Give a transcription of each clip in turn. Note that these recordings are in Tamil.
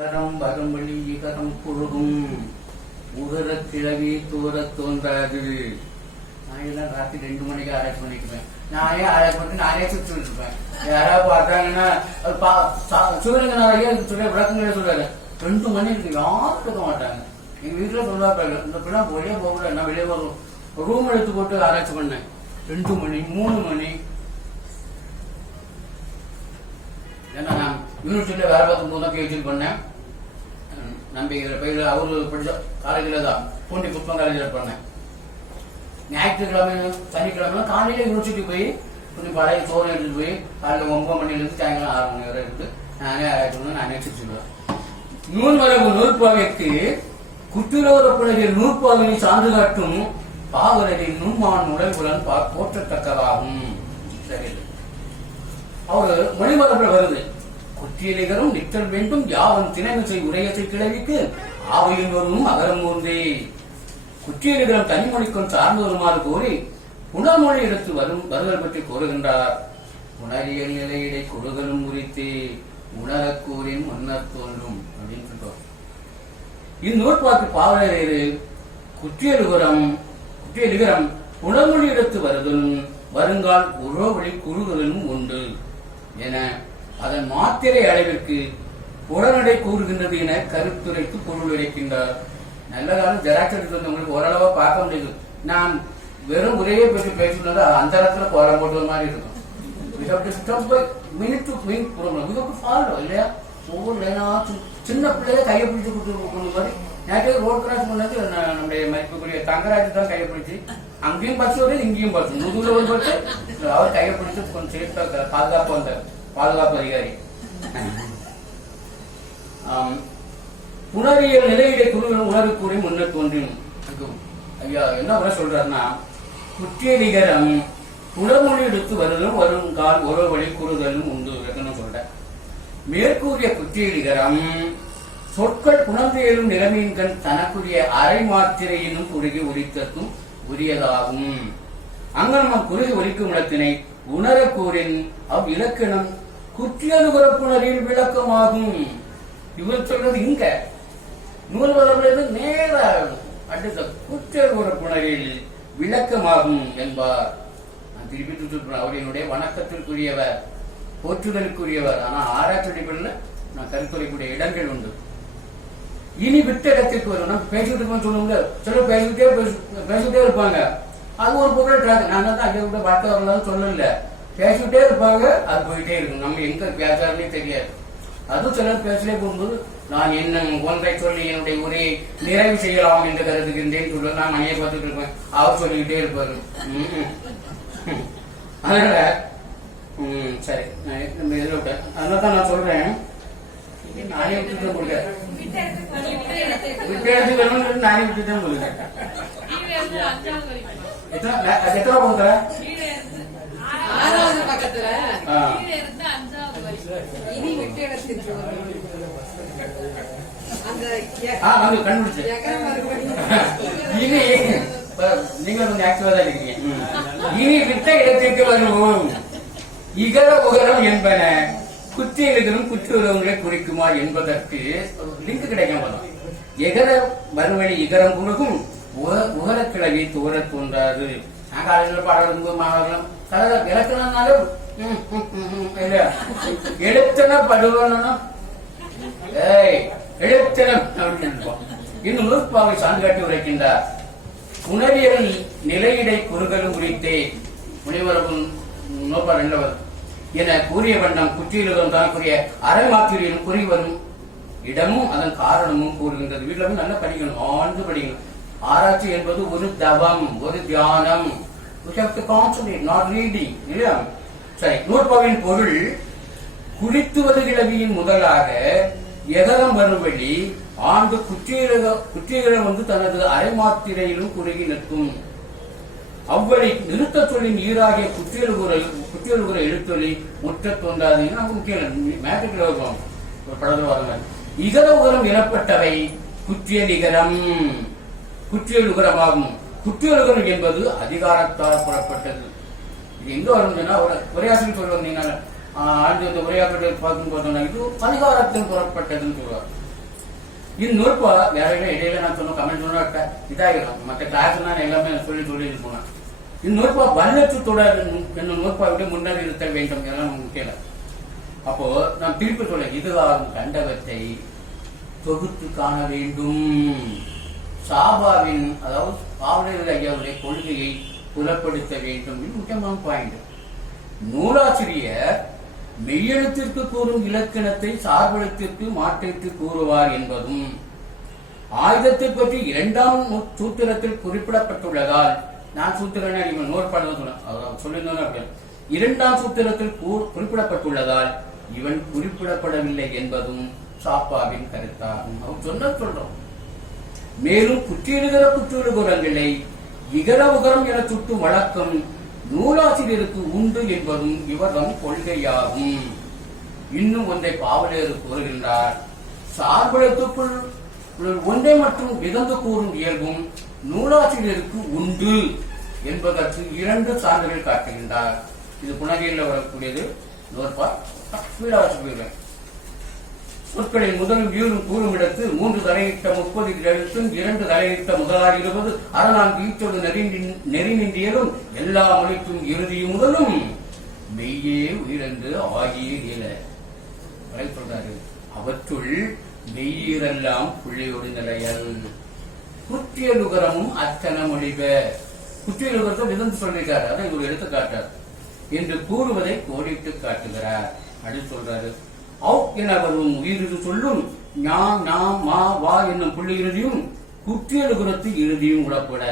கரம் வரும்படி இகரம் குழுகும் உகரக் கிழவி தூரத் தோன்றாது. நான் எல்லாம் ராத்திரி 2 மணிக்கு ஆராய்ச்சி பண்ணிக்குவேன். நானே ஆராய்ச்சி பண்ணி நானே சுற்றிட்டு இருப்பேன். யாராவது பார்த்தாங்கன்னா சிவலிங்கனாரையே சொல்ல விளக்கங்களே சொல்றாரு. 2 மணி இருக்கு, யாரும் இருக்க மாட்டாங்க. எங்க வீட்டுல சொல்லுவாங்க, இந்த பிள்ளை வெளியே போகல, நான் வெளியே போகிறோம் ரூம் எடுத்து போட்டு ஆராய்ச்சி பண்ணேன். 2 மணி 3 மணி. ஏன்னா நான் யூனிவர்சிட்டியில வேலை பார்க்கும்போது தான் பிஹெச்டி பண்ணேன். நம்பிக்கை பயில அவரு படிச்ச காலேஜில் தான் பூண்டி புத்தம் காலேஜில் பண்ணேன். ஞாயிற்றுக்கிழமை சனிக்கிழமை காலையில யூனிவர்சிட்டி போய் கொஞ்சம் பழைய சோறு எடுத்துட்டு போய் காலையில் 9 மணிலேருந்து சாயங்காலம் 6 மணி வரை இருந்து நானே ஆராய்ச்சி நானே சிரிச்சுடுவேன். நூல்மரபு நூற்பாவிற்கு குற்றுலோரப்புடைய நூற்பாவினை சான்று காட்டும் பாவலரின் நுண்மான் உடல்புலன் போற்றத்தக்கதாகும். சரி, அவரு மொழிமரபில் வருது. குற்றியலிகரும் நிற்றல் வேண்டும் யாவன் தினமிசை உரையசை கிளவிக்கு ஆவையும் வரும் அகரம் ஒன்றே. குற்றியலிகரம் தனிமொழிக்கும் சார்ந்து வருமாறு கூறி உணர்மொழி எடுத்து வருதல் பற்றி கூறுகின்றார். உணரியல் நிலையிடை கொடுகளும் உரித்து உணரக்கூறின் முன்னர் தோன்றும் அப்படின்னு சொல்றோம். இந்நூற்பாக்கு பாவலரேறு குற்றியலிகரம் உணர்மொழி எடுத்து வருதலும் வருங்கால் உறவழி குறுகளும் உண்டு என அதன் மாத்திரை அளவிற்கு உடனடை கூறுகின்றது என கருத்துரைத்து பொருள் உரைக்கின்றார். நல்ல காலம் ஜெராக்ஸ் எடுத்து வந்தவங்களுக்கு ஓரளவா பார்க்க முடியுது. நான் வெறும் உரையை பற்றி பேசுனது அந்த இடத்துல கோலம் போடுற மாதிரி இருக்கும். இல்லையா ஒவ்வொரு லைனா சின்ன பிள்ளைய கையை பிடிச்சு கொடுத்து மாதிரி நேற்று ரோட் கிராஸ் பண்ணது நம்முடைய மதிப்புக்குரிய தங்கராஜ் தான் கையை பிடிச்சி அங்கேயும் பஸ் வருது இங்கேயும் பஸ் முதுகுல ஒரு பஸ் அவர் கையை பிடிச்சு கொஞ்சம் சேஃப்டா பாதுகாப்பு வந்தார் பாதுகாப்பு அதிகாரி. உணரியல் நிலையிட குழுவின் உணர்வு கூறி முன்னர் தோன்றும். ஐயா என்ன வர சொல்றாருன்னா, குற்றியலிகரம் உணர்மொழி எடுத்து வருதலும் வருங்கால் ஒரு வழி கூறுதலும் உண்டு சொல்ற. மேற்கூறிய குற்றியலிகரம் சொற்கள் புணர்ந்து எழும் நிலைமையின் கண் தனக்குரிய அரை மாத்திரையினும் குறுகி உரித்தற்கும் உரியதாகும். அங்க நம்ம குறுகி உரிக்கும் இடத்தினை உணரக்கூறின் அவ் இலக்கணம் குற்றியலுகரப்புணரில் விளக்கமாகும். இவர் சொல்றது இங்க நூல் வரம்பு நேர அடுத்த குற்றியலுகரப்புணரில் விளக்கமாகும் என்பார். நான் திருப்பி சொல்றேன், அவர் என்னுடைய வணக்கத்திற்குரியவர், போற்றுதலுக்குரியவர். ஆனா ஆராய்ச்சி அடிப்படையில் நான் கருத்துரைக்கூடிய இடங்கள் உண்டு. இனி விட்ட இடத்திற்கு வரும். பேசிட்டு இருக்கோம் சொல்லுங்க, சில பேசிக்கிட்டே இருப்பாங்க. அது ஒரு பொருள் ட்ராக். நான் தான் அங்கே கூட வாழ்க்கை வரலான்னு சொல்லல, பேசிக்கிட்டே இருப்பாங்க, அது போயிட்டே இருக்கும். நம்ம எங்க பேசாருன்னே தெரியாது. அதுவும் சிலர் பேசலே போகும்போது நான் என்ன ஒன்றை சொல்லி என்னுடைய உரையை நிறைவு செய்யலாம் என்று கருதுகின்றேன்னு சொல்ல நான் மணியை பார்த்துட்டு இருப்பேன். அவர் சொல்லிக்கிட்டே இருப்பாரு. அதனால சரி, நம்ம எதில் விட்டேன். அதனால தான் நான் சொல்றேன், நானே விட்டுட்டு கொடுக்க விட்டு எடுத்து வரணும்னு நானே விட்டுதான் கொடுக்குறேன். எத்தனை போகுது? கண்டுபிடிச்சு இனி நீங்க கொஞ்சம் ஆக்டிவா தான் இருக்கீங்க. இனி விட்ட இடத்திற்கு வருவோம். இகர உகரம் என்பன குற்றியலிகரும் குற்றுறவங்களை குறிக்குமா என்பதற்கு லிங்க் கிடைக்காம வரும். எகர மறுவழி இகரம் குறுகும் உகரக்கிழவி தூர தோன்றாது. நான் காலேஜில் பாடுறது மாணவர்களும் இலக்கணம்னாலே இல்லையா எழுத்தன படுவனா எழுத்தனம் அப்படின்னு நினைப்போம். இன்னும் நூற்பாவை சான்று காட்டி உரைக்கின்றார். உணரியல் நிலையிடை குறுகளும் குறித்தே முனிவரப்பு நோப்பா 2 என கூறிய வண்ணம் குற்றியலுகம் தனக்குரிய அரைமாத்திரையிலும் குறி வரும் இடமும் அதன் காரணமும் கூறுகின்றது. வீட்டுல வந்து நல்லா படிக்கணும், ஆழ்ந்து படிக்கணும். ஆராய்ச்சி என்பது ஒரு தவம், ஒரு தியானம். சரி, நூற்பாவின் பொருள் குறித்துவது கிளவியின் முதலாக எகரம் வரும்படி ஆண்டு குற்றியலிகம் வந்து தனது அரைமாத்திரையிலும் குறுகி நிற்கும். அவ்வளி நிறுத்த சொல்லின் ஈராகிய குற்றியலுகுர எழுத்தொலி முற்ற தோன்றாது. முக்கியம் மேட்ரிக்ல இருக்கும் ஒரு படத்துல வர மாதிரி. இகர உகரம் எனப்பட்டவை குற்றியலிகரம் குற்றியலுகரமாகும். குற்றியலுகரம் என்பது அதிகாரத்தால் புறப்பட்டது. இது எங்க வரும்னா உரையாசிரியர் சொல்லுவாங்க. நீங்க ஆழ்ந்த உரையாற்ற பார்க்கும் போது இது அதிகாரத்தில் புறப்பட்டதுன்னு சொல்லுவார். இந்நூற்பா வேற இடையில நான் சொன்ன கமெண்ட் சொன்ன இதாகிடும். மற்ற கிளாஸ் நான் எல்லாமே சொல்லி போனேன். இந்நூற்பா வல்லத்து தொடர் என்னும் நூற்பா விட முன்னர் இருத்தல் வேண்டும் எல்லாம் முக்கியம். அப்போ நான் திருப்பி சொல்ல இதுவாகும் கண்டவத்தை தொகுத்து காண வேண்டும். சாபாவின் அதாவது பாவலர் ஐயாவுடைய கொள்கையை புலப்படுத்த வேண்டும். இது முக்கியமான பாயிண்ட். நூலாசிரியர் மெய்யெழுத்திற்கு கூறும் இலக்கணத்தை சார்பெழுத்திற்கு மாற்றிற்கு கூறுவார் என்பதும் ஆயுதத்தை பற்றி 2ஆம் சூத்திரத்தில் குறிப்பிடப்பட்டுள்ளதால் நான் சூத்திரனை நூற்பாடு சொல்லியிருந்தேன். 2ஆம் சூத்திரத்தில் குறிப்பிடப்பட்டுள்ளதால் இவன் குறிப்பிடப்படவில்லை என்பதும் சாப்பாவின் கருத்தாகும். அவர் சொல்றோம். மேலும் குற்றியெழுகிற குற்றெழுகுறங்களை இகர உகரம் என சுட்டும் வழக்கம் நூலாசிரியருக்கு உண்டு என்பதும் இவர்தம் கொள்கையாகும். இன்னும் ஒன்றை பாவலர் கூறுகின்றார். சார்பெழுத்துக்குள் ஒன்றை மற்றும் விதந்து கூறும் இயல்பும் நூலாசிரியருக்கு உண்டு என்பதற்கு 2 சான்றுகள் காட்டுகின்றார். இது புனவியல்ல வரக்கூடியது. சொற்களின் முதலும் ஈரும் கூறும் இடத்து 3 தலையிட்ட 30 எழுத்தும் 2 தலையிட்ட முதலாக 20 அறநான்கு ஈச்சோடு நெறி நின்றியலும் எல்லா மொழிக்கும் இறுதியும் முதலும் மெய்யே உயிரென்று ஆகிய இயல சொல்றாரு. அவற்றுள் மெய்யீரெல்லாம் புள்ளியோடு நிலையல் குற்றியலுகரமும் அத்தன மொழிப. குற்றியலுகரத்தை விதந்து சொல்லிருக்காரு. அதை ஒரு எடுத்துக்காட்டார் என்று கூறுவதை கோடிட்டு காட்டுகிறார். அடுத்து சொல்றாரு. என வரும் உயிரிரு சொல்லும் ஞாம் நாம் மா வா என்னும் புள்ளி இறுதியும் குற்றியலுகரத்து இறுதியும் உடப்பட.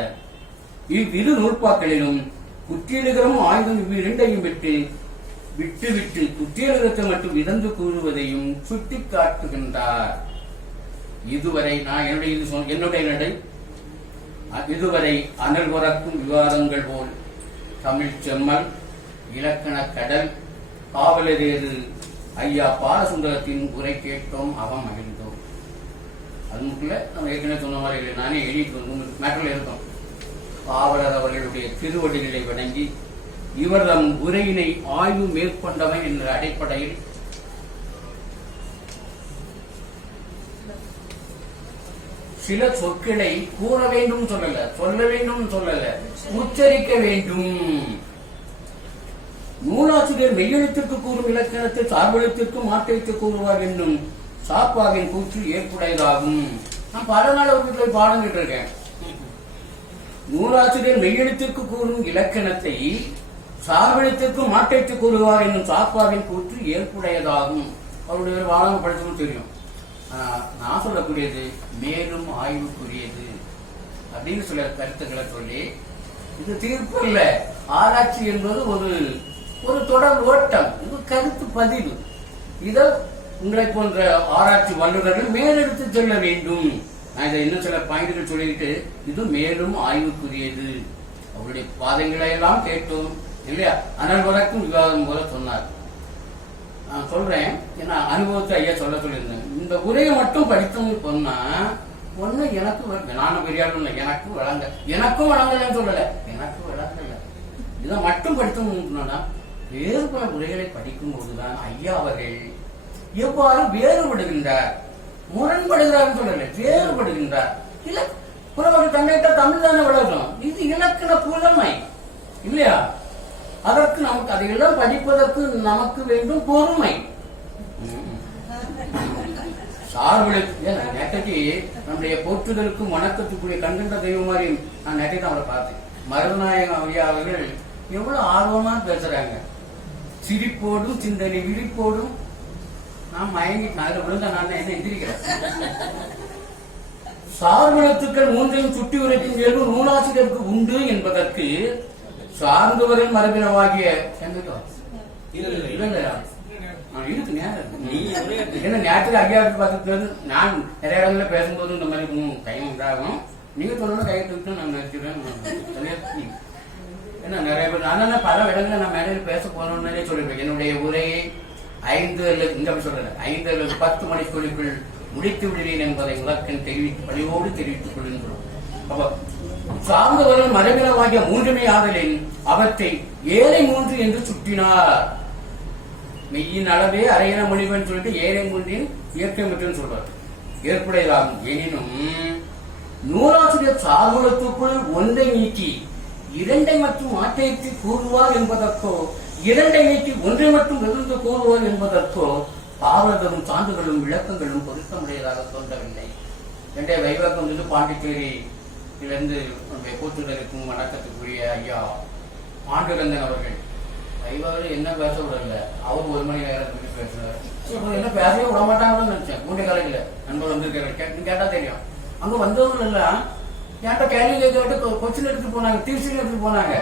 இவ்விரு நூற்பாக்களிலும் குற்றியலுகரம் ஆயுதம் இவ்விரண்டையும் விட்டு குற்றியலுகரத்தை மட்டும் விதந்து கூறுவதையும் சுட்டி காட்டுகின்றார். இதுவரை நான் என்னுடைய நடை இதுவரை அனல் உறக்கும் விவாதங்கள் போல் தமிழ் செம்மல் இலக்கண கடல் காவலரேறு ஐயா பாலசுந்தரத்தின் உரை கேட்டோம், அவன் மகிழ்ந்தோம். அதுக்குள்ள நம்ம ஏற்கனவே சொன்ன மாதிரி நானே எழுதிட்டு மேட்டர்ல இருக்கோம். பாவலர் அவர்களுடைய திருவடிகளை வணங்கி இவர் தம் உரையினை ஆய்வு மேற்கொண்டவன் என்ற அடிப்படையில் சில சொற்களை கூற வேண்டும் சொல்ல வேண்டும் உச்சரிக்க வேண்டும். நூலாசிரியர் மெய்யெழுத்திற்கு கூறும் இலக்கணத்தை சார்பெழுத்திற்கு மாற்றிற்கு கூறுவார் என்னும் சாப்பாவின் கூற்று ஏற்புடையதாகும். நான் பல நாள் அவர்களுக்கு பாடம் கேட்டிருக்கேன். நூலாசிரியர் மெய்யெழுத்திற்கு கூறும் இலக்கணத்தை சார்பெழுத்திற்கு மாற்றிற்கு கூறுவார் என்னும் சாப்பாவின் கூற்று ஏற்புடையதாகும். அவருடைய வாழம் படிச்சவும் தெரியும். நான் சொல்லக்கூடியது மேலும் ஆய்வுக்குரியது அப்படின்னு சில கருத்துக்களை சொல்லி, இது தீர்ப்பு இல்ல, ஆராய்ச்சி என்பது ஒரு தொடர் ஓட்டம், இது கருத்து பதிவு. இதை உங்களை போன்ற ஆராய்ச்சி வல்லுநர்கள் மேலெடுத்து செல்ல வேண்டும். நான் இதை இன்னும் சில பாயிண்ட்கள் சொல்லிட்டு இது மேலும் ஆய்வுக்குரியது. அவருடைய வாதங்களை எல்லாம் கேட்டோம் இல்லையா? அனல் வரைக்கும் விவாதம் போல சொன்னார். நான் சொல்றேன், ஏன்னா அனுபவத்தை ஐயா சொல்லியிருந்தேன். இந்த உரையை மட்டும் படித்தோம்னு சொன்னா ஒண்ணு எனக்கு நானும் பெரியாளும் எனக்கும் வழங்கலன்னு சொல்லல, எனக்கு வழங்கல. இதை மட்டும் படித்தோம்னா வேறு பல உரைகளை படிக்கும் போதுதான் ஐயா அவர்கள் எவ்வாறு வேறுபடுகின்றார், முரண்படுகிறார் சொல்லல, வேறுபடுகின்றார். இல்ல புலவர் தன்னைட்ட தமிழ் தானே வளரும், இது இலக்கண புலமை இல்லையா? அதற்கு நமக்கு அதையெல்லாம் படிப்பதற்கு நமக்கு வேண்டும் பொறுமை. நேற்றைக்கு நம்முடைய போற்றுதலுக்கும் வணக்கத்துக்குரிய கண்கண்ட தெய்வம் மாதிரி நான் நேற்றைக்கு அவரை பார்த்தேன். மருதநாயகம் ஐயா அவர்கள் எவ்வளவு ஆர்வமா பேசுறாங்க, சிரிப்போடும் சிந்தனை விழிப்போடும். நான் மயங்கிட்டு அதில் விழுந்த நான் என்ன எந்திரிக்கிறேன். சார்பெழுத்துக்கள் மூன்றையும் சுட்டி உரைக்கும் இயல்பு நூலாசிரியருக்கு உண்டு என்பதற்கு சார்ந்தவரின் மரபினவாகிய இருக்கு நேரம். ஏன்னா நேரத்துக்கு ஐயாவுக்கு பார்த்து நான் நிறைய இடங்கள்ல பேசும்போது இந்த மாதிரி டைம் இதாகும். நீங்க சொல்லணும் கையெழுத்து நான் நினைச்சிருக்கேன். ஏன்னா நிறைய பேர் நான் பல இடங்கள்ல நான் மேலே பேச போனோம்னே சொல்லிருக்கேன். என்னுடைய உரையை 5 அல்லது 5 அல்லது 10 மணிக்குள்ளுக்குள் முடித்து விடுவேன் என்பதை உலகம் பணிவோடு தெரிவித்துக் கொள்கின்றோம். அப்ப சார்ந்தவர்கள் மரபினவாகிய மூன்றுமே ஆதலின் அவற்றை ஏழை 3 என்று சுட்டினார். மெய்யின் அளவே அரையன மொழிவன் சொல்லிட்டு ஏழை 3 இயற்கை மற்றும் சொல்றார். ஏற்புடையதாகும். எனினும் நூலாசிரியர் சார்புலத்துக்குள் ஒன்றை நீக்கி இரண்டை மற்றும் மாற்றேற்றி கூறுவார் என்பதற்கோ இரண்டை நீக்கி ஒன்றை மட்டும் வெகுந்து கூறுவார் என்பதற்கோ பாவலர்களும் சான்றுகளும் விளக்கங்களும் பொருத்தமுடையதாக தோன்றவில்லை. என்னுடைய வைவகம் வந்து பாண்டிச்சேரியிலிருந்து கூட்டுதலுக்கும் வணக்கத்துக்குரிய ஐயா பாண்டுரங்கன் அவர்கள் வைவகம் என்ன பேச விடல. அவர் 1 மணி நேரம் பேசுறாரு. என்ன பேசவே விட மாட்டாங்கன்னு நினைச்சேன். கூண்டிய காலையில் நண்பர் வந்து கேட்டா தெரியும். அங்க வந்தவங்க எல்லாம் என்கிட்ட கேள்வி கேட்க கொச்சின் எடுத்துட்டு போனாங்க, டியூஷன் எடுத்துட்டு போனாங்க.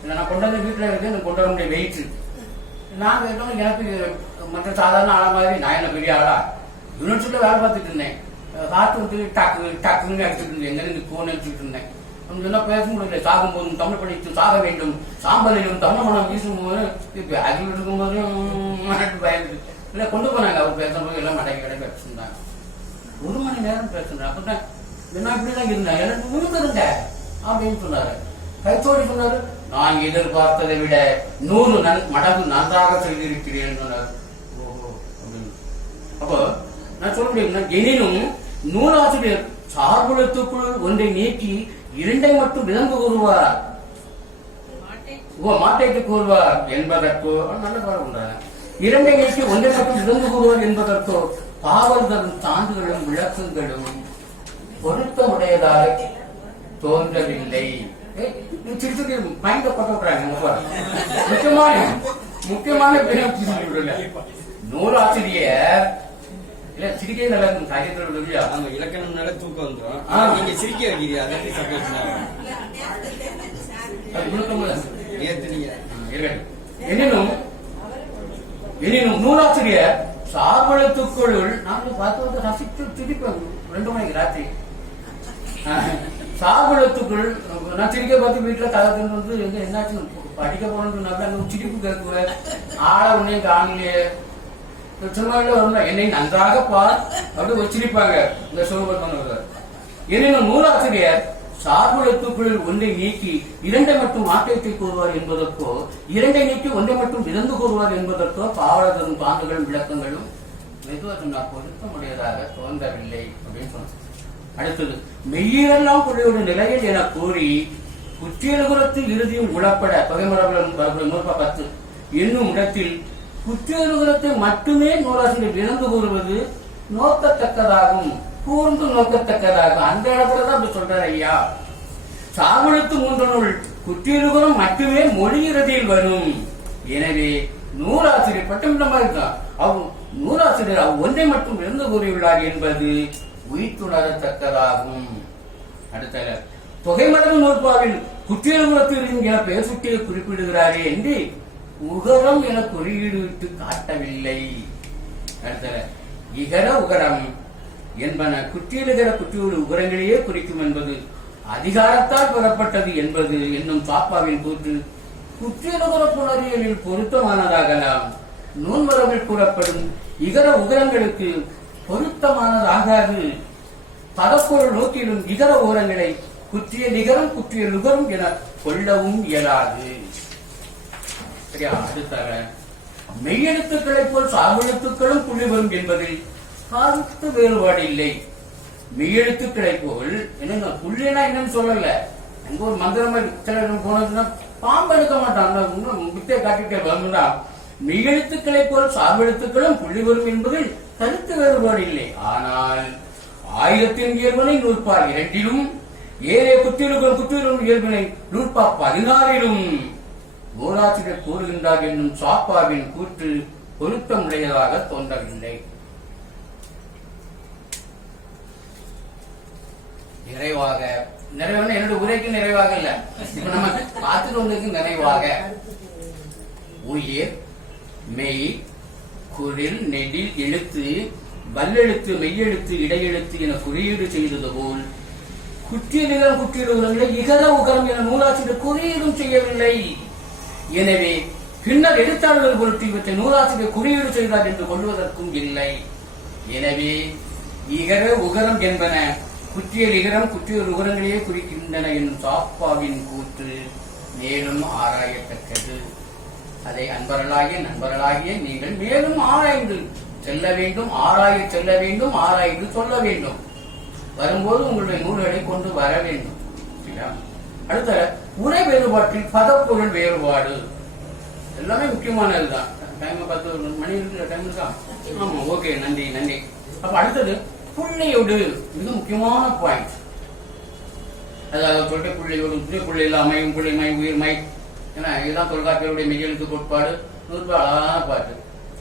இல்லை நான் கொண்டு வந்து வீட்டில் இருக்கு, எனக்கு கொண்டு வர முடிய வெயிட். நான் கேட்டோம், எனக்கு மற்ற சாதாரண ஆளா மாதிரி நான் என்ன பெரிய ஆளா யூனிவர்சிட்டியில் வேலை பார்த்துட்டு இருந்தேன். காற்று வந்து டக்குன்னு அடிச்சுட்டு இருந்தேன். எங்கிருந்து போன் அடிச்சுட்டு இருந்தேன். நம்ம என்ன பேச முடியல. சாகும் போதும் தமிழ் படித்து சாக வேண்டும், சாம்பலிலும் தமிழ் மனம் வீசும்போது இப்போ அகில் இருக்கும்போது பயந்து இல்லை கொண்டு போனாங்க. அவர் பேசும்போது எல்லாம் மடக்கி கிடைக்க வச்சுருந்தாங்க. 1 மணி நேரம் பேசுறேன். அப்பதான் என்ன இப்படிதான் இருந்தேன், எனக்கு விழுந்துருங்க அப்படின்னு சொன்னாரு. கைத்தோடி சொன்னாரு, நான் எதிர்பார்த்ததை விட 100 மடங்கு நன்றாக செய்திருக்கிறேன் சொன்னார். ஓஹோ அப்படின்னு. அப்போ நான் சொல்ல முடியும், எனினும் நூலாசிரியர் சார்புலத்துக்குள் ஒன்றை நீக்கி இரண்டை மட்டும் விளங்கு கூறுவார், மாட்டைக்கு கூறுவார் என்பதற்கோ நல்ல பாடம் உண்டான இரண்டை நீக்கி ஒன்றை மட்டும் விளங்கு கூறுவார் என்பதற்கோ பாவலர்களும் சான்றுகளும் விளக்கங்களும் பொருத்தமுடையதாக தோன்றவில்லை. முக்கியமான நூலாசிரியர் சிரிக்கை நல்லா இருக்கும். காரியத்தில் இலக்கணம் நல்ல தூக்கம் வந்துடும். நீங்க சிரிக்க வைக்கிறீங்க, எனினும் நூலாசிரியர் சார்பளத்துக்குள் நாங்கள் பார்த்து ரசித்து சிரிப்போம். 2 மணிக்கு ராத்திரி சாகுலத்துக்குள் நான் சிரிக்க பார்த்து வீட்டுல தகவல் வந்து எங்க என்னாச்சு படிக்க போனோம்னாக்க அந்த சிரிப்பு கேட்குவேன். ஆள உன்னையும் காணலையே சும்மாவில வரும், என்னை நன்றாக பார் அப்படி வச்சிருப்பாங்க இந்த சிவபெருமான். எனினும் நூலாசிரியர் சார்புலத்துக்குள் ஒன்றை நீக்கி இரண்டை மட்டும் மாற்றத்தை கூறுவார் என்பதற்கோ இரண்டை நீக்கி ஒன்றை மட்டும் விளந்து கூறுவார் என்பதற்கோ பாவலர்களும் பாங்குகளும் விளக்கங்களும் மெதுவா சொன்னார் பொருத்தமுடையதாக தோன்றவில்லை அப்படின்னு சொன்னார். அடுத்தது மெய்யெல்லாம் புள்ளியோட நிலையில் என கூறி குற்றியலுகுரத்தில் இறுதியும் உளப்பட தொகைமரபுலம் 10 என்னும் இடத்தில் குற்றியலுகுரத்தை மட்டுமே நூலாசிரியர் விளந்து கூறுவது நோக்கத்தக்கதாகும், கூர்ந்து நோக்கத்தக்கதாகும். அந்த இடத்துலதான் அப்படி சொல்றாரு ஐயா. சாகுலத்து 3 நூல் குற்றியலுகுரம் மட்டுமே மொழி இறுதியில் வரும். எனவே நூலாசிரியர் பட்டமிடமா இருக்கான். அவ் நூலாசிரியர் ஒன்றை மட்டும் விளந்து கூறியுள்ளார் என்பது உயிர்த்துணரத்தக்கதாகும். அடுத்த தொகைமரபு நூற்பாவில் குற்றியலுகுரத்தில் என பெயர் சுட்டியை குறிப்பிடுகிறாரே என்று உகரம் என குறியீடு காட்டவில்லை. அடுத்த இகர உகரம் என்பன குற்றியலுகர குற்றியோடு உகரங்களையே குறிக்கும் என்பது அதிகாரத்தால் பெறப்பட்டது என்பது என்னும் சாப்பாவின் கூற்று குற்றியலுகர புணரியலில் பொருத்தமானதாகலாம். நூன்மரபில் கூறப்படும் இகர உகரங்களுக்கு பொருத்தமானதாகாது. பதப்பொருள் நோக்கிலும் இதர உரங்களை குற்றிய நிகரம் குற்றிய நுகரும் என கொள்ளவும் இயலாது. சரியா? அடுத்தாக மெய்யெழுத்துக்களை போல் சார்பெழுத்துக்களும் புள்ளி வரும் என்பதில் கருத்து வேறுபாடு இல்லை. மெய்யெழுத்துக்களை போல் என்ன புள்ளினா என்னன்னு சொல்லல. அங்க ஒரு மந்திரமா போனதுன்னா பாம்பு எடுக்க மாட்டான், வித்தை காட்டிட்டே வரணும்னா மெய்யெழுத்துக்களை போல் சார்பெழுத்துக்களும் புள்ளி வரும் என்பதில் கருத்து வேறுபாடு இல்லை. ஆனால் 1000 இயல்பினை நூற்பா 2 ஏழே குற்றியலும் இயல்பினை நூற்பா 16 நூலாசிரியர் கூறுகின்றார் என்னும் சாப்பாவின் கூற்று பொருத்தமுடையதாக தோன்றவில்லை. நிறைவாக என்னோட உரைக்கு நிறைவாக இல்ல, இப்ப நம்ம பார்த்துட்டு வந்ததுக்கு நிறைவாக உயிர் மெய் குரில் நெடில் எழுத்து வல்லெழுத்து மெய்யெழுத்து இடையெழுத்து என குறியீடு செய்தது போல் குற்றிய நிகரம் குற்றியலுகரங்களை இகர உகரம் என நூலாசிரியர் குறியீடும் செய்யவில்லை. எனவே பின்னர் எழுத்தாளர்கள் பொருட்டு இவற்றை நூலாசிரியர் குறியீடு செய்தார் என்று கொள்வதற்கும் இல்லை. எனவே இகர உகரம் என்பன குற்றியல் இகரம் குற்றியல் உகரங்களையே குறிக்கின்றன என்னும் சாப்பாவின் கூற்று மேலும் ஆராயத்தக்கது. அதை நண்பர்களாகிய நீங்கள் மேலும் ஆராய்ந்து செல்ல வேண்டும், ஆராய செல்ல வேண்டும், ஆராய்ந்து சொல்ல வேண்டும். வரும்போது உங்களுடைய நூல்களை கொண்டு வர வேண்டும். அடுத்த உரை வேறுபாட்டில் பதப்பொருள் வேறுபாடு எல்லாமே முக்கியமானதுதான். டைம் 10 மணி இருக்கிற டைம் இருக்கா? ஆமா, ஓகே, நன்றி நன்றி. அப்ப அடுத்தது புள்ளியோடு, மிக முக்கியமான பாயிண்ட். அதாவது சொல்லிட்டு புள்ளியோடு, புள்ளியில் அமையும், புள்ளிமை, உயிர்மை, ஏன்னா இதுதான் தொல்காப்பியருடைய மெய்யெழுத்து கோட்பாடு. நூறு அழகான பாட்டு,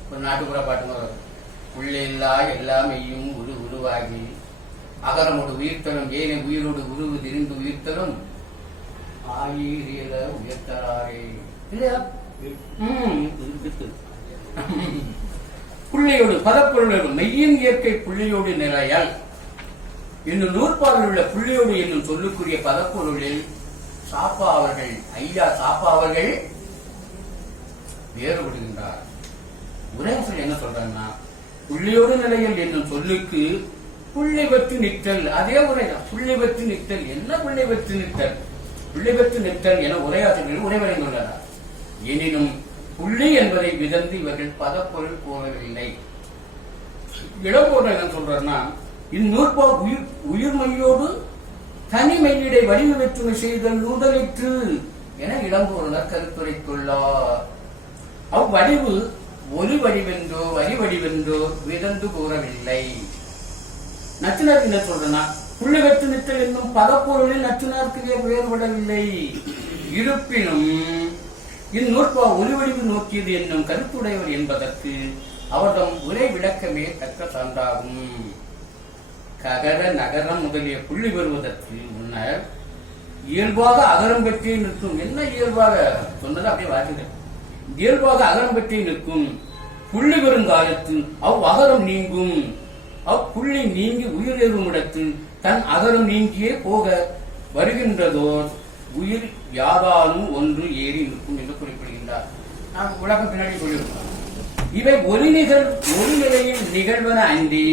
ஒரு நாட்டுப்புற பாட்டு. புள்ளில்லா எல்லா மெய்யும் உருவாகி அகரமோடு உயிர்த்தலும் ஏனை உயிரோடு உருவு திரிந்து உயிர்த்தலும் ஆயிர உயர்த்தலாரே இல்லையா? புள்ளியோடு பதப்பொருள் மெய்யின் இயற்கை புள்ளியோடு நிலையால் என்னும் நூற்பாவில் உள்ள புள்ளியோடு என்னும் சொல்லுக்குரிய பதப்பொருளில் சாப்பா அவர்கள், ஐயா சாப்பா அவர்கள் வேறுபடுகின்றார். உரையாசிரியர் என்ன சொல்றாங்கன்னா, புள்ளியோடு நிலையில் என்னும் சொல்லுக்கு புள்ளி பெற்று நிற்றல், அதே உரைதான். புள்ளி பெற்று நிற்றல் என்ன? புள்ளி பெற்று நிற்றல், புள்ளி பெற்று நிற்றல் என உரையாசிரியர்கள் உரைவடைந்துள்ளனர். எனினும் புள்ளி என்பதை விதந்து இவர்கள் பதப்பொருள் கூறவில்லை. இளம்போர் என்ன சொல்றாருன்னா, இந்நூற்பா உயிர்மையோடு தனிமையிடை வடிவு வேற்றுமை செய்தல் நூதலிற்று என இளம்போருனர் கருத்துரைத்துள்ளார். அவ்வடிவு ஒலி வடிவென்றோ வரி வடிவென்றோ விதந்து கூறவில்லை. நச்சினார் என்ன சொல்றனா, புள்ளி வெற்று நிற்றல் என்னும் பதப்பொருளில் நச்சினாருக்கு வேறுபடவில்லை. இருப்பினும் இந்நூற்பா ஒலிவடிவு நோக்கியது என்னும் கருத்துடையவர் என்பதற்கு அவர்தம் உரை விளக்கமே தக்க சான்றாகும். ககர நகரம் முதலிய புள்ளி பெறுவதற்கு முன்னர் இயல்பாக அகரம் பெற்றே நிற்கும். என்ன இயல்பாக சொன்னது அப்படியே வாசிக்க. இயல்பாக அகரம் பெற்றே நிற்கும் புள்ளி பெறும் காலத்தில் அவ் அகரம் நீங்கும். அப்புள்ளி நீங்கி உயிர் ஏறும் இடத்தில் தன் அகரம் நீங்கியே போக வருகின்றதோர் உயிர் யாதாலும் ஒன்று ஏறி நிற்கும் என்று குறிப்பிடுகின்றார். நாம் உலகம் பின்னாடி சொல்லியிருக்கோம். இவை ஒலி நிலையில் நிகழ்வன அன்றி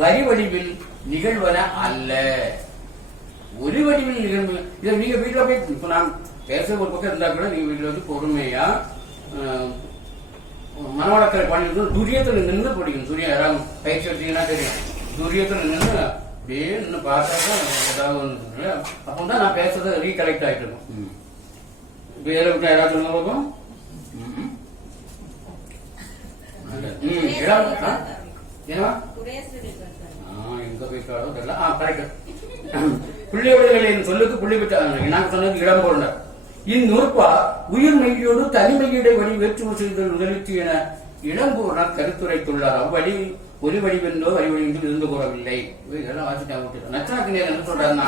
வரி வடிவில் நிகழ்வன அல்ல. ஒலி வடிவில் நிகழ்வு இதை நீங்க வீட்டுல போய், இப்ப நான் பேச ஒரு பக்கம் இருந்தா கூட நீங்க வீட்டுல வந்து பொறுமையா மனவளக்கரை பண்ணிட்டு துரியத்துல நின்று படிக்கணும். துரியம் யாராவது பயிற்சி எடுத்தீங்கன்னா தெரியும். துரியத்துல நின்று அப்படியே நின்று பார்த்தாதான் ஏதாவது அப்பதான் நான் பேசுறது ரீகலெக்ட் ஆயிட்டு இருக்கும். வேற விட்டா யாராவது சொல்லுங்க பார்ப்போம். என்னவா எங்க போயிட்டாலோ தெரியல. கரெக்ட். புள்ளியோடுகளின் சொல்லுக்கு புள்ளி விட்ட நான் சொன்னது இடம் போனார். இந்நூற்பா உயிர் மெய்யோடு தனிமையிடை வழி வேற்றுமை செய்தல் முதலிற்று என இளம்பூர்ணர் கருத்துரைத்துள்ளார். அவ்வழி ஒலி வடிவென்றோ வரி வடிவென்றோ இருந்து கூறவில்லை. இதெல்லாம் வாசிட்டாங்க. நச்சனாக்கினர் என்ன சொல்றாருன்னா,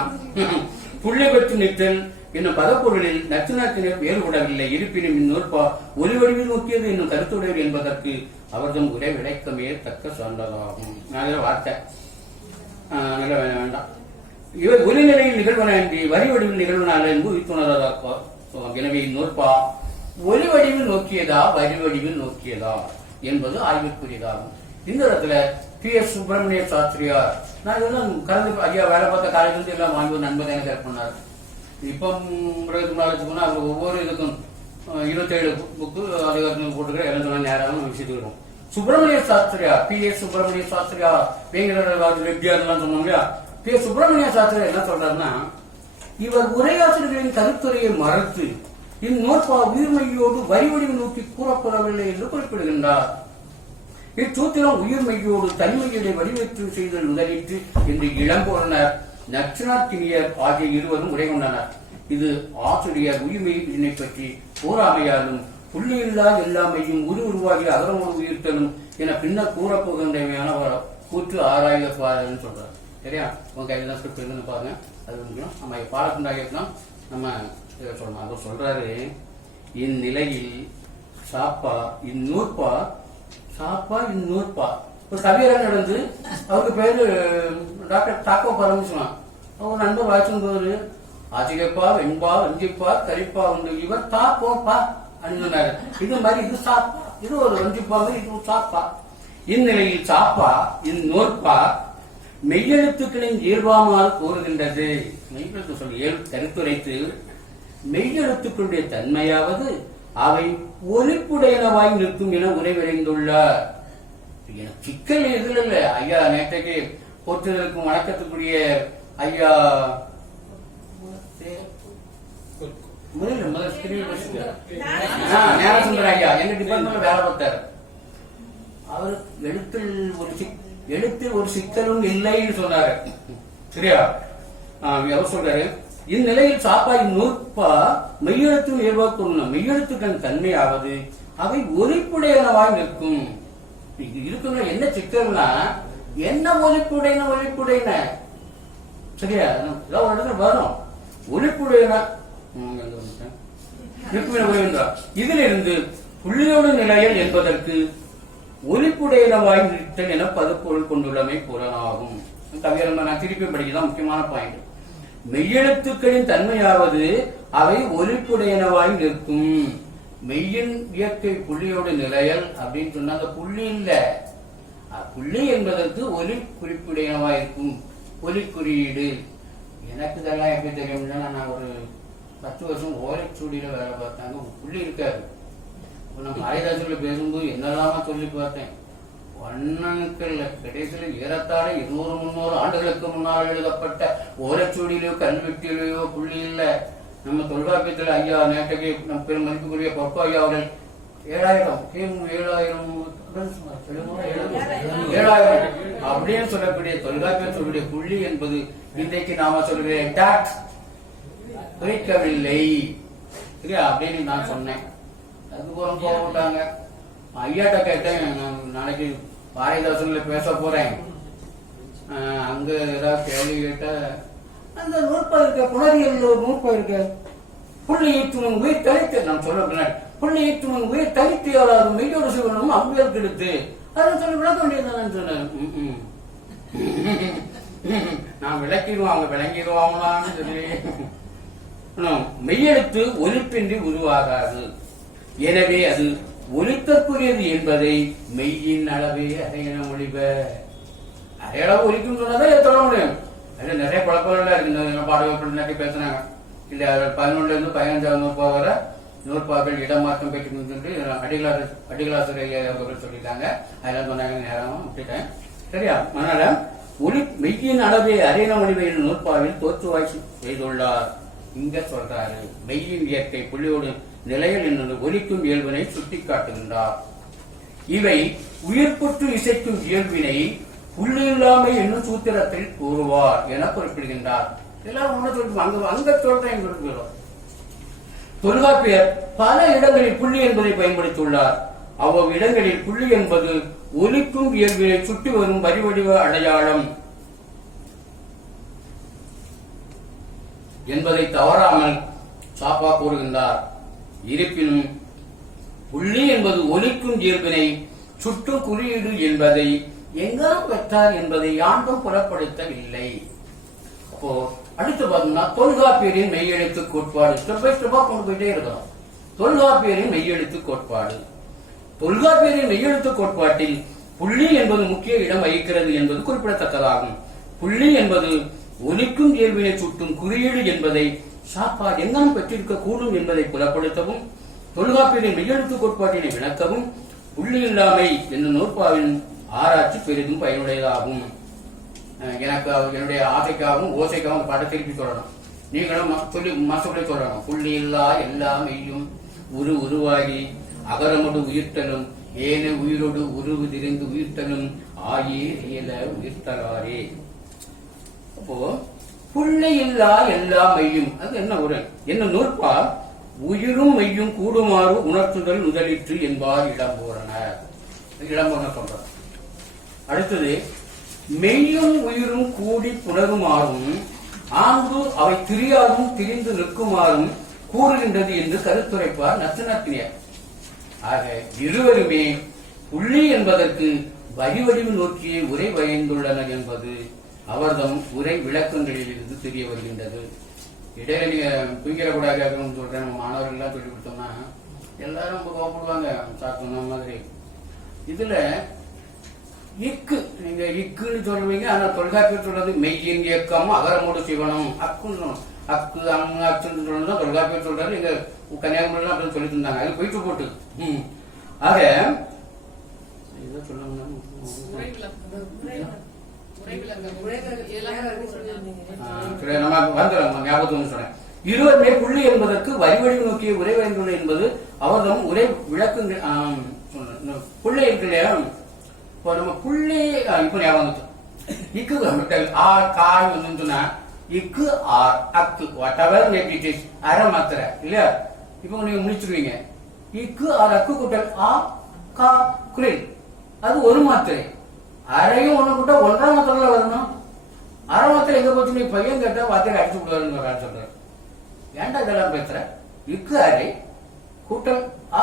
புள்ளி பெற்று நிற்றல் என்னும் பதப்பொருளில் நச்சனாக்கினர் வேறுபடவில்லை. இருப்பினும் இந்நூற்பா ஒலி வடிவில் நோக்கியது என்னும் கருத்துடையவர் என்பதற்கு அவர்தம் உரை விளக்கமே தக்க சான்றதாகும். நல்ல வார்த்தை, நல்ல வேண்டாம். இவர் ஒலி நிலையில் நிகழ்வன அன்றி வரி வடிவில் நிகழ்வனால என்பது உயிர்த்துணர்வதாக்கோ. எனவே இந்நூற்பா ஒலி வடிவில் நோக்கியதா வரி வடிவில் நோக்கியதா என்பது ஆய்வுக்குரியதாகும். இந்த இடத்துல P.S. சுப்பிரமணிய சாஸ்திரியார், நான் இதெல்லாம் கலந்து ஐயா வேலை பார்த்த காலேஜ் எல்லாம் வாங்கி நண்பர் எனக்கு ஹெல்ப் பண்ணார். இப்போ போனா அவர் ஒவ்வொரு இதுக்கும் 27 புக்கு அது போட்டுக்கிற எல்லாம் நேரம் விஷயத்துக்கு வரும். சுப்பிரமணிய சாஸ்திரியார், P.S. சுப்பிரமணிய சாஸ்திரியார், வேங்கடராஜ் ரெட்டியார் எல்லாம் சொன்னோம் இல்லையா. P.S. சுப்பிரமணிய சாஸ்திரியார் என்ன சொல்றாருன்னா, இவர் உரையாசிரியர்களின் கருத்துரையை மறுத்து இந்நூற்பா உயிர்மையோடு வரி வடிவு நோக்கி கூறப்படவில்லை என்று குறிப்பிடுகின்றார். இச்சூத்திரம் உயிர்மையோடு தனிமையை வடிவெற்று செய்தல் முதலிற்று என்று இளம்போனர் நச்சினார்த்தினியர் ஆகிய இருவரும் உரை கொண்டனர். இது ஆசிரியர் உயிர்மை பற்றி கூறாமையாலும் புள்ளியில்லா எல்லாமையும் உருவாகி அகரமோடு உயிர்த்தலும் என பின்னர் கூறப்போகின்றமையான கூற்று ஆராய்வாருன்னு சொல்றார். சரியா? உங்க கையில தான் ஸ்கிரிப்ட் இருக்குன்னு பாருங்க. அது வந்துடும். நம்ம பாடக்குண்டாகிருக்கோம். நம்ம சொல்லணும். அதை சொல்றாரு, இந்நிலையில் சாப்பா இந்நூற்பா சாப்பா இந்நூற்பா ஒரு கவியரன் நடந்து அவருக்கு பேரு டாக்டர் தாக்கோ பரமசிவன். அவர் நண்பர் வாய்ச்சும்போது ஆச்சிகப்பா வெண்பா வஞ்சிப்பா கரிப்பா உண்டு இவர் தாப்போப்பா அப்படின்னு சொன்னாரு. இது மாதிரி இது சாப்பா, இது ஒரு வஞ்சிப்பா மாதிரி இது சாப்பா. இந்நிலையில் சாப்பா இந்நூற்பா மெய்யெழுத்துக்களின் இயல்பாமல் கூறுகின்றது. மெய்யெழுத்து சொல்லி கருத்துரைத்து மெய்யெழுத்துக்களுடைய தன்மையாவது அவை ஒலிப்புடையனவாய் நிற்கும் என உரைவிடைந்துள்ளார். எனக்கு சிக்கல் இதுல இல்ல. ஐயா நேற்றைக்கு போற்றுதலுக்கும் வணக்கத்துக்குரிய ஐயா ஞானசுந்தர ஐயா எங்க டிபார்ட்மெண்ட்ல வேலை பார்த்தாரு. அவர் எழுத்தில் ஒரு சிக்கலும் இல்லைன்னு சொன்னாரு. சரியா? அவர் சொல்றாரு, இந்நிலையில் சாப்பாயின் நூற்பா மெய்யெழுத்து உயர்வாக்கணும். மெய்யெழுத்துக்கள் தன்மையாவது அவை ஒலிப்புடையனவாய் நிற்கும். இருக்குங்க என்ன சிக்கல்னா, என்ன ஒலிப்புடையன சரியா? ஏதாவது ஒரு இடத்துல வரும் ஒலிப்புடையன. இதிலிருந்து புள்ளியோடு நிலையல் என்பதற்கு ஒலிப்புடையனவாய் நிறுத்தல் என பதப்பொருள் கொண்டுள்ளமை புலனாகும். கவியரங்க நான் திருப்பி படிக்கதான் முக்கியமான பாயிண்ட். மெய்யெழுத்துக்களின் தன்மையாவது அவை ஒலிப்புடையனவாய் நிற்கும். மெய்யின் இயற்கை புள்ளியோடு நிலையல் அப்படின்னு சொன்னா அந்த புள்ளி இல்ல, புள்ளி என்பதற்கு ஒலி குறிப்புடையனவாய் இருக்கும். ஒலி குறியீடு எனக்கு இதெல்லாம் எப்படி தெரியும்னா, நான் ஒரு 10 வருஷம் ஓலைச்சூடியில வேலை பார்த்தாங்க. புள்ளி இருக்காரு. நம்ம காளிதாசர்ல பேசும்போது என்னெல்லாமா சொல்லி பார்த்தேன். வண்ணனுக்கள்ல கடைசியில ஏறத்தாழ 200-300 ஆண்டுகளுக்கு முன்னால் எழுதப்பட்ட ஓலைச்சூடியிலோ கல்வெட்டிலேயோ புள்ளி இல்ல. நம்ம தொல்காப்பியத்தில் ஐயா நேற்றைக்கு நம் பெரும் மதிப்புக்குரிய பொற்ப ஐயா அவர்கள் 7000 அப்படின்னு சொல்லக்கூடிய தொல்காப்பியம் சொல்லக்கூடிய புள்ளி என்பது இன்றைக்கு நாம சொல்லுகிற டாட் குறிக்கவில்லை அப்படின்னு நான் சொன்னேன். அதுக்கப்புறம் போட்டாங்க. ஐயாட்ட கேட்டேன், நான் நாளைக்கு பாரதிதாசன்ல பேச போறேன், அங்க ஏதாவது கேள்வி கேட்ட அந்த நூற்பா இருக்க புணரியல் ஒரு நூற்பா இருக்க புள்ளி ஈட்டுமன் உயிர் தனித்து நான் சொல்ல பின்னாடி புள்ளி ஈட்டுமன் உயிர் தனித்து யாராவது மெய்யோடு சிவனும் அம்பியல் கெடுத்து அதை சொல்லி விளக்க வேண்டியதுதான் சொன்னேன். நான் விளக்கிடுவோம், அவங்க விளங்கிடுவாங்களான்னு சொல்லி. மெய்யெழுத்து ஒலிப்பின்றி உருவாகாது. எனவே அது ஒலித்தற்குரியது என்பதை மெய்யின் அளவே அதையென ஒளிப. அதையளவு ஒலிக்கும் சொன்னதை சொல்ல முடியும். அது நிறைய குழப்பங்கள்லாம் இருக்கு. பாடகர்கள் பேசினாங்க. இல்ல 11ல இருந்து 15வது நூற்பா வர நூற்பாக்கள் இடமாற்றம் பெற்று சொல்லி அடிகளாசர் அவர்கள் சொல்லிட்டாங்க. அதெல்லாம் சொன்னாங்க, நேரம் விட்டுட்டேன். சரியா? அதனால ஒளி மெய்யின் அளவே அரையன ஒளிவை நூற்பாவில் தோற்றுவாய் செய்துள்ளார். இங்க சொல்றாரு, மெய்யின் இயற்கை புள்ளியோடு நிலையில் என்று ஒலிக்கும் இயல்பினை சுட்டி காட்டுகின்றார். இவை உயிர்ப்புற்று இசைக்கும் இயல்பினை புள்ளி இல்லாமை என்னும் சூத்திரத்தில் கூறுவார் என குறிப்பிடுகின்றார். எல்லாரும் ஒண்ணு சொல்லிட்டு அங்க சொல்றேன். தொல்காப்பியர் பல இடங்களில் புள்ளி என்பதை பயன்படுத்தியுள்ளார். அவ்வளவு இடங்களில் புள்ளி என்பது ஒலிக்கும் இயல்பினை சுட்டி வரும் வரிவடிவ அடையாளம் என்பதை தவறாமல் சாப்பா கூறுகின்றார். இருப்பினும் புள்ளி என்பது ஒலிக்கும் இயல்பினை சுட்டும் குறியீடு என்பதை எங்கும் பெற்றார் என்பதை யாண்டும் புலப்படுத்தவில்லை. அப்போ அடுத்து பார்த்தோம்னா தொல்காப்பியரின் மெய்யெழுத்து கோட்பாடு. ஸ்டெப் பை ஸ்டெப்பா கொண்டு போயிட்டே இருக்கிறோம். தொல்காப்பியரின் மெய்யெழுத்து கோட்பாடு. தொல்காப்பியரின் மெய்யெழுத்து கோட்பாட்டில் புள்ளி என்பது முக்கிய இடம் வகிக்கிறது என்பது குறிப்பிடத்தக்கதாகும். புள்ளி என்பது ஒலிக்கும் இயல்பினை சுட்டும் குறியீடு என்பதை சாப்பா எங்கும் பெற்றிருக்க கூடும் என்பதை புலப்படுத்தவும், தொல்காப்பியரின் மெய்யெழுத்து கோட்பாட்டினை விளக்கவும் புள்ளி இல்லாமை என்னும் நூற்பாவின் ஆராய்ச்சி பெரிதும் பயனுடையதாகும். எனக்கு என்னுடைய ஆசைக்காகவும் ஓசைக்காகவும் பாட்டை திருப்பி சொல்லணும். நீங்களும் சொல்லி மனசுக்குள்ளே சொல்லணும். புள்ளி இல்லா எல்லா மெய்யும் உருவாகி அகரமோடு உயிர்த்தலும் ஏன உயிரோடு உருவு திரிந்து உயிர்த்தலும் ஆயே இயல உயிர்த்தலாரே. அப்போ புள்ளி இல்லா எல்லா மெய்யும் அது என்ன ஒரு என்ன நூற்பா உயிரும் மெய்யும் கூடுமாறு உணர்த்துதல் முதலிற்று என்பார் இடம்போறனர். சொல்ற. அடுத்தது மெய்யும் உயிரும் கூடி புணருமாறும் ஆங்கு அவை திரியாதும் திரிந்து நிற்குமாறும் கூறுகின்றது என்று கருத்துரைப்பார் நச்சினார்க்கினியர். ஆக இருவருமே புள்ளி என்பதற்கு வரிவடிவு நோக்கியே உரை பயந்துள்ளனர் என்பது அவர்தம் உரை விளக்கங்களில் இருந்து தெரிய வருகின்றது. இடையில நீங்க தூங்கிடக்கூடாது சொல்றேன். மாணவர்கள் எல்லாம் சொல்லி கொடுத்தோம்னா எல்லாரும் கோபப்படுவாங்க. சார் சொன்ன மாதிரி இதுல இக்கு நீங்க இக்குன்னு சொல்லுவீங்க. ஆனா தொல்காப்பியர் சொல்றது மெய்யின் இயக்கம் அகரமோடு சிவனம் அக்குன்னு அக்கு அங்கு அச்சுன்னு சொல்லணும் தொல்காப்பியர் சொல்றாரு. எங்க கன்னியாகுமரி அப்படின்னு சொல்லிட்டு இருந்தாங்க. அது போயிட்டு போட்டு ஆக இதை சொல்லணும் வந்துடும் ஞாபகத்துக்கு சொன்னேன். இருவருமே புள்ளி என்பதற்கு வரிவடிவு நோக்கிய உரை வரைந்துள்ள என்பது அவர்தம் உரை விளக்கு. புள்ளி இருக்கு இல்லையா, இப்போ நம்ம புள்ளி இப்ப ஞாபகம் இக்கு ஆர் காய் வந்து சொன்னா இக்கு ஆர் அக்கு what ever make it is அரை மாத்திரை இல்லையா. இப்போ நீங்க முடிச்சிருவீங்க இக்கு ஆர் அக்கு கூட்டல் ஆ கா குரில் அது ஒரு மாத்திரை. அரையும் ஒண்ணு கூட்ட ஒன்றரை மாத்திரை வரணும். அரை மாத்திரை எங்க போச்சு நீ பையன் கேட்டா வாத்திரை அடிச்சு விடுவாருன்னு சொல்றாரு. ஏன்டா இதெல்லாம் பேசுற? இக்கு அரை கூட்டல் ஆ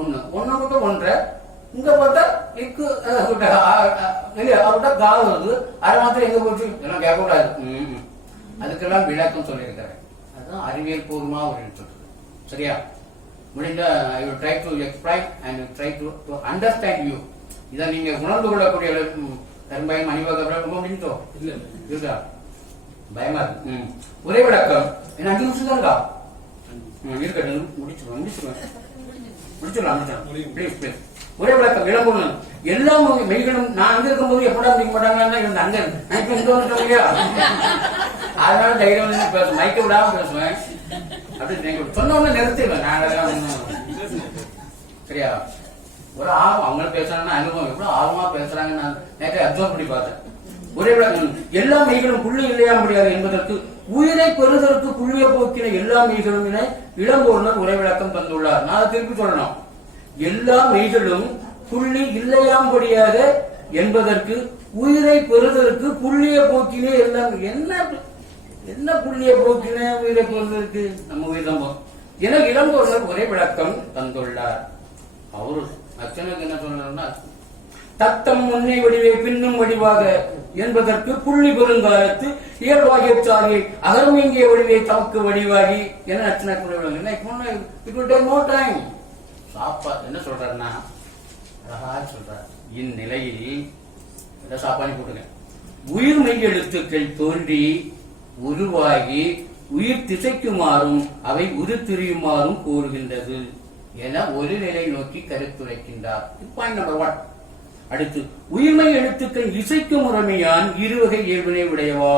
ஒண்ணு ஒண்ணு கூட்ட ஒன்றரை. இங்க பார்த்தா இக்கு அவர்கிட்ட கா வருது. அரை மாத்திரை எங்க போச்சு எல்லாம் கேட்கக்கூடாது. அதுக்கெல்லாம் விளக்கம் சொல்லியிருக்கிறேன். அதுதான் அறிவியல் பூர்வமா ஒரு சொல்றது. சரியா? முடிந்த I will try to explain and try to understand you. இதை நீங்க உணர்ந்து கொள்ளக்கூடிய கரும்பயம் அணிவக ரொம்ப முடிஞ்சோ இருக்கா? பயமா இருக்கு. ஒரே விளக்கம் என்ன 5 நிமிஷம் தான் இருக்கா? இருக்கட்டும், முடிச்சிடலாம். Please please. ஒரே விளக்கம் இளம்பொண்ணு எல்லா மெய்களும் நான் அங்க இருக்கும்போது எப்படா முடிக்க மாட்டாங்கன்னா இருந்த அங்க இப்ப இங்க வந்துட்டோம் இல்லையா, அதனால தைரியம் பேசுவேன், மைக்க விடாம பேசுவேன். அப்படி சொன்ன உடனே நிறுத்திடுவேன் நான். சரியா? ஒரு ஆர்வம் அவங்க பேசுறாங்கன்னா அனுபவம் எவ்வளவு ஆர்வமா பேசுறாங்க நான் நேற்று அப்சர்வ் பண்ணி பார்த்தேன். ஒரே விளக்கம் எல்லா மெய்களும் புள்ளி இல்லையா முடியாது என்பதற்கு உயிரை பெறுவதற்கு புள்ளிய போக்கின எல்லா மெய்களும் என இளம்பொருளர் உரை விளக்கம் தந்துள்ளார். நான் திருப்பி சொல்லணும். எல்லா மெய்களும் புள்ளி இல்லையாம்படியாக என்பதற்கு உயிரை பெறுவதற்கு புள்ளிய போக்கினே எல்லாம். என்ன புள்ளிய போக்கின உயிரை பெறுவதற்கு நம்ம உயிர் தான் என இளம்பொருளர் உரை விளக்கம் தந்துள்ளார். அவரு அச்சனுக்கு என்ன சொன்னார்னா தத்தம் முன்னே வடிவே பின்னும் வடிவாக என்பதற்கு புள்ளி பெருங்காலத்து இயல்பாகிய சாரியை அகர்மீங்கிய வடிவே தமக்கு வடிவாகி என அச்சனை நோ டைம். சாப்பாடு என்ன சொல்றாருன்னா அழகா சொல்றார். இந்நிலையில் சாப்பாடு போட்டுங்க. உயிர் மெய் எழுத்துக்கள் தோன்றி உருவாகி உயிர் திசைக்குமாறும் அவை உருத்திரியுமாறும் கூறுகின்றது என ஒரு நிலை நோக்கி கருத்துரைக்கின்றார். Point number 1. அடுத்து உயிர்மை எழுத்துக்கள் இசைக்கும் முறைமையான் இருவகை இயல்பினை உடையவா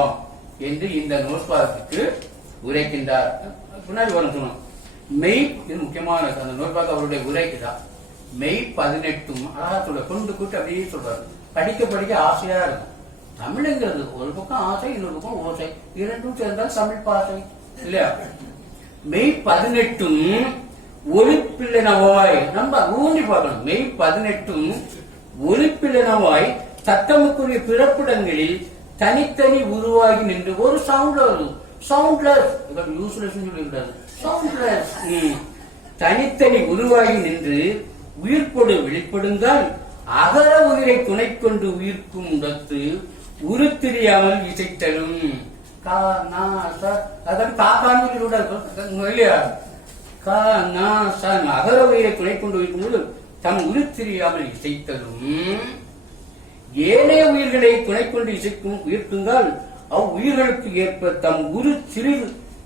என்று இந்த நூற்பாக்கு உரைக்கின்றார். பின்னாடி வரும் சொன்னோம். மெய் இது முக்கியமான அந்த நூற்பாக்கு அவருடைய உரைக்குதான். மெய் 18 அழகாத்தோட கொண்டு கூட்டு அப்படியே சொல்றாரு. படிக்க படிக்க ஆசையா இருக்கும். தமிழ்ங்கிறது ஒரு பக்கம் ஆசை, இன்னொரு பக்கம் ஓசை, இரண்டும் சேர்ந்தால் தமிழ் பாசை இல்லையா? மெய் 18 ஒலிப்பிள்ளனவாய் நம்ம ஊண்டி பார்க்கணும். மெய் 18 ஒலிப்பிள்ளனவாய் சத்தமுக்குரிய பிறப்பிடங்களில் தனித்தனி உருவாகி நின்று ஒரு சவுண்ட்ல வரும். Soundless useless சொல்லிவிடாது. சவுண்ட்லெஸ் தனித்தனி உருவாகி நின்று உயிர்ப்பொடு வெளிப்படுங்கால் அகர உயிரை துணை கொண்டு உயிர்க்கும் உடத்து உருத்திரியாமல் இசைத்தலும். இல்லையா? அகர உயிரை துணை கொண்டு உயிர்க்கும்போது தம் உருத்திரியாமல் இசைத்தலும் ஏனைய உயிர்களை துணை கொண்டு இசைக்கும் உயிர்க்குங்கால் அவ்வுயிர்களுக்கு ஏற்ப தம் உரு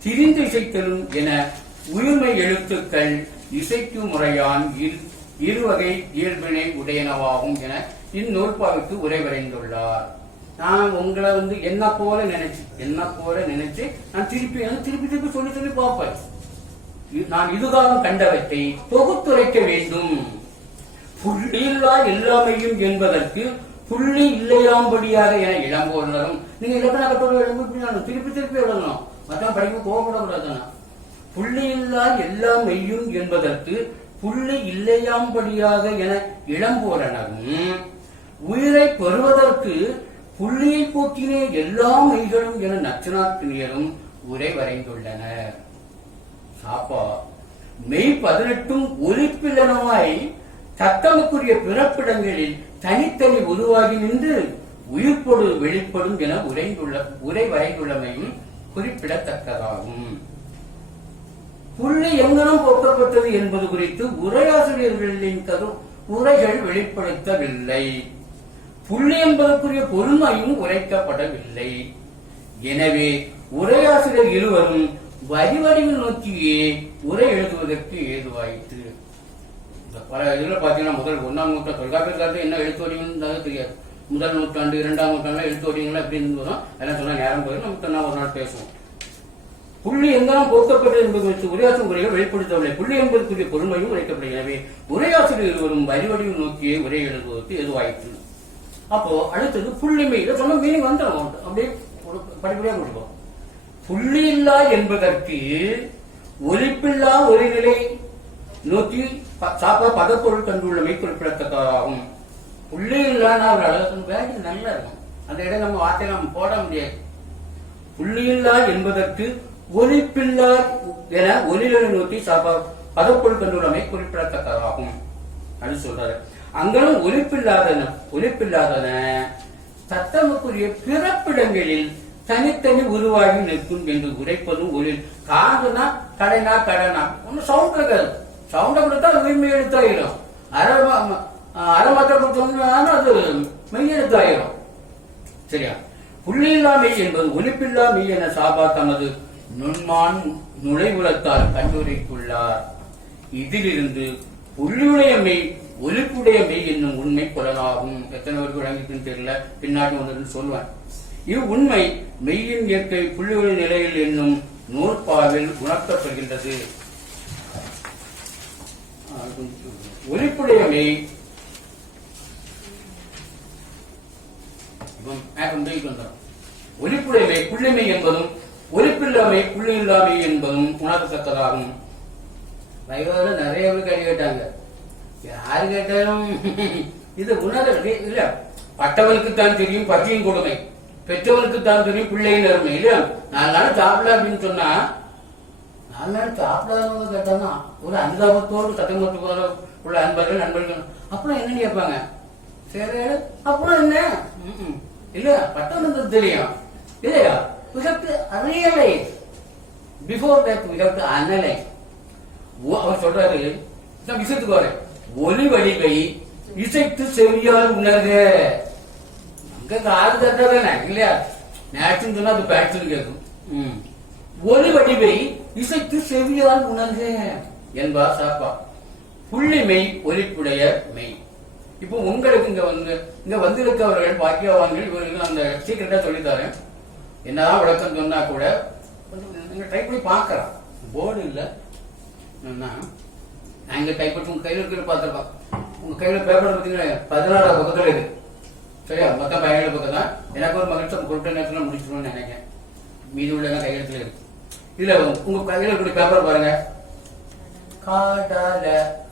திரிந்து இசைத்தலும் என உயிர்மை எழுத்துக்கள் இசைக்கும் முறையான் இருவகை இயல்பினை உடையனவாகும் என இந்நூற்பாவுக்கு உரை வரைந்துள்ளார். நான் உங்களை என்ன போல நினைச்சு நான் திருப்பி சொல்லி பார்ப்பேன். நான் இதுகாலம் கண்டவற்றை தொகுத்துரைக்க வேண்டும். புள்ளியில்லா எல்லாமையும் என்பதற்கு புள்ளி இல்லையாம்படியாக என இளம்பொருளரும் நீங்க இலக்கண கட்டோடு எழுந்து திருப்பி எழுதணும். மற்ற படிப்பு கோவப்படக்கூடாது. புள்ளியில்லா எல்லாமையும் என்பதற்கு புள்ளி இல்லையாம்படியாக என இளம்பொருளரும் உயிரை பெறுவதற்கு புள்ளியை போக்கினே எல்லா மெய்களும் என நச்சனாக்கினியரும் உரை வரைந்துள்ளனர். சாப்பா மெய் 18 ஒலிப்பிள்ளனவாய் தத்தமுக்குரிய பிறப்பிடங்களில் தனித்தனி உருவாகி நின்று உயிர்ப்பொடு வெளிப்படும் என உரை வரைந்துள்ளமையும் குறிப்பிடத்தக்கதாகும். புள்ளி எங்கனம் போக்கப்பட்டது என்பது குறித்து உரையாசிரியர்களின் உரைகள் வெளிப்படுத்தவில்லை. புள்ளி என்பதற்குரிய பொருண்மையும் உரைக்கப்படவில்லை. எனவே உரையாசிரியர் இருவரும் வரிவடிவில் நோக்கியே உரை எழுதுவதற்கு ஏதுவாயிற்று. பல இதுல பாத்தீங்கன்னா முதல் 1ஆம் நூற்றாண்டு தொல்காப்பியர் என்ன எழுத்து வடிவம் தெரியாது. முதல் நூற்றாண்டு 2ஆம் நூற்றாண்டுல எழுத்து வடிவங்களா எப்படி இருந்ததும் எல்லாம் சொன்னா நேரம் போய் நம்ம ஒரு நாள் பேசுவோம். புள்ளி எங்கெல்லாம் பொருத்தப்பட்டது என்பது வச்சு உரையாற்றும் முறைகள் வெளிப்படுத்தவில்லை. புள்ளி என்பதற்குரிய பொறுமையும் உரைக்கப்படும். எனவே உரையாசிரியர் இருவரும் வரிவடிவு நோக்கியே உரை எழுதுவதற்கு எதுவாயிற்று. அப்போ அடுத்தது புள்ளிமை. இதை சொன்ன மீனிங் வந்துடும். அப்படியே படிப்படியா கொடுப்போம். புள்ளி இல்லா என்பதற்கு ஒலிப்பில்லா ஒரு நிலை நோக்கி பதப்பொருள் கண்டுள்ளமை குறிப்பிடத்தக்கதாகும். புள்ளி இல்லாத ஒரு அழகு நல்லா இருக்கும். அந்த இடம் நம்ம வார்த்தையை நம்ம போட முடியாது. புள்ளியில்லா என்பதற்கு ஒலிப்பில்லா என ஒலிகளை நோக்கி பதப்பொருள் கண்டுள்ளமை குறிப்பிடத்தக்கதாகும் அப்படின்னு சொல்றாரு. அங்கனும் ஒலிப்பில்லாதன சத்தமுக்குரிய பிறப்பிடங்களில் தனித்தனி உருவாகி நிற்கும் என்று உரைப்பதும் ஒலி. காதுனா கடைனா கடனா ஒன்னும் சவுண்ட் இருக்காது. சவுண்டை கொடுத்தா அது மெய் எழுத்தாயிரும். அரை மாத்திரம் கொடுத்தோம்னா அது மெய் எழுத்தாயிரும். சரியா? புள்ளியில்லா மெய் என்பது ஒலிப்பில்லா மெய் என சாபா தமது நுண்மான் நுழைவுலத்தால் கண்டுரைத்துள்ளார். இதிலிருந்து புள்ளியுடைய மெய் ஒலிப்புடைய மெய் என்னும் உண்மை புலனாகும். எத்தனை பேருக்கு விளங்கிட்டுன்னு தெரியல, பின்னாடி ஒன்று சொல்லுவேன். இவ்வுண்மை மெய்யின் இயற்கை புள்ளியுடைய நிலையில் என்னும் நூற்பாவில் உணர்த்தப்படுகின்றது. ஒலிப்புடைய மெய் ஒலிப்புடைமை புள்ளிமை என்பதும் ஒலிப்பில்லாமை புள்ளி இல்லாமை என்பதும் உணரத்தக்கதாகும். வயதால நிறைய பேர் கேள்வி கேட்டாங்க. யாரு கேட்டாலும் இது உணர இல்ல. பட்டவனுக்கு தான் தெரியும் பற்றியும் கொடுமை, பெற்றவனுக்கு தான் தெரியும் பிள்ளையின் அருமை. இல்ல 4 நாள் சாப்பிடல அப்படின்னு சொன்னா 4 நாள் சாப்பிடாதவங்க கேட்டாங்கன்னா ஒரு அனுதாபத்தோடு சட்டமன்ற போல உள்ள நண்பர்கள் அப்புறம் என்ன கேட்பாங்க. சரி அப்புறம் என்ன இல்ல பட்டவனுக்கு தெரியும் இல்லையா. we have to realize before that we have to analyze. அவர் சொல்றாரு விஷயத்துக்கு வர ஒலி வடிவை இசைத்து செவியால் உணர்க. அங்க காது தட்டாதானே இல்லையா. நேச்சுன்னு சொன்னா அது பேட்சுன்னு கேட்கும். ஒலி வடிவை இசைத்து செவியால் உணர்க என்பார் சாப்பா. புள்ளிமை ஒலிப்புடைய மெய். இப்போ உங்களுக்கு இங்க வந்திருக்கவர்கள் பாக்கியவான்கள் இவர்கள் அந்த சீக்கிரட்டா சொல்லித்தாரேன். என்னதான் விளக்கம் சொன்னா கூட நீங்க ட்ரை பண்ணி பார்க்கலாம். போர்டு இல்ல நாங்க டைப் பண்ணி உங்க கையில இருக்கிற பார்த்துருக்கோம். உங்க கையில பேப்பர் பார்த்தீங்கன்னா 16 பக்கத்துல இருக்கு. சரியா? மொத்தம் 17 பக்கம் தான். எனக்கு ஒரு மகிழ்ச்சி குறிப்பிட்ட நேரத்தில் முடிச்சிடணும்னு நினைக்கிறேன். மீதி உள்ள கையெழுத்துல இருக்கு. இதுல உங்க கையில இருக்கிற பேப்பர் பாருங்க. காடால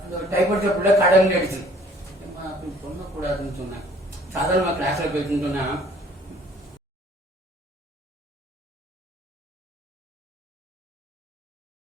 அந்த டைப் அடிச்ச பிள்ளை கடல்ல அடிச்சு சொல்லக்கூடாதுன்னு சொன்னேன். சாதாரண கிளாஸ்ல போயிட்டுன்னு சொன்னா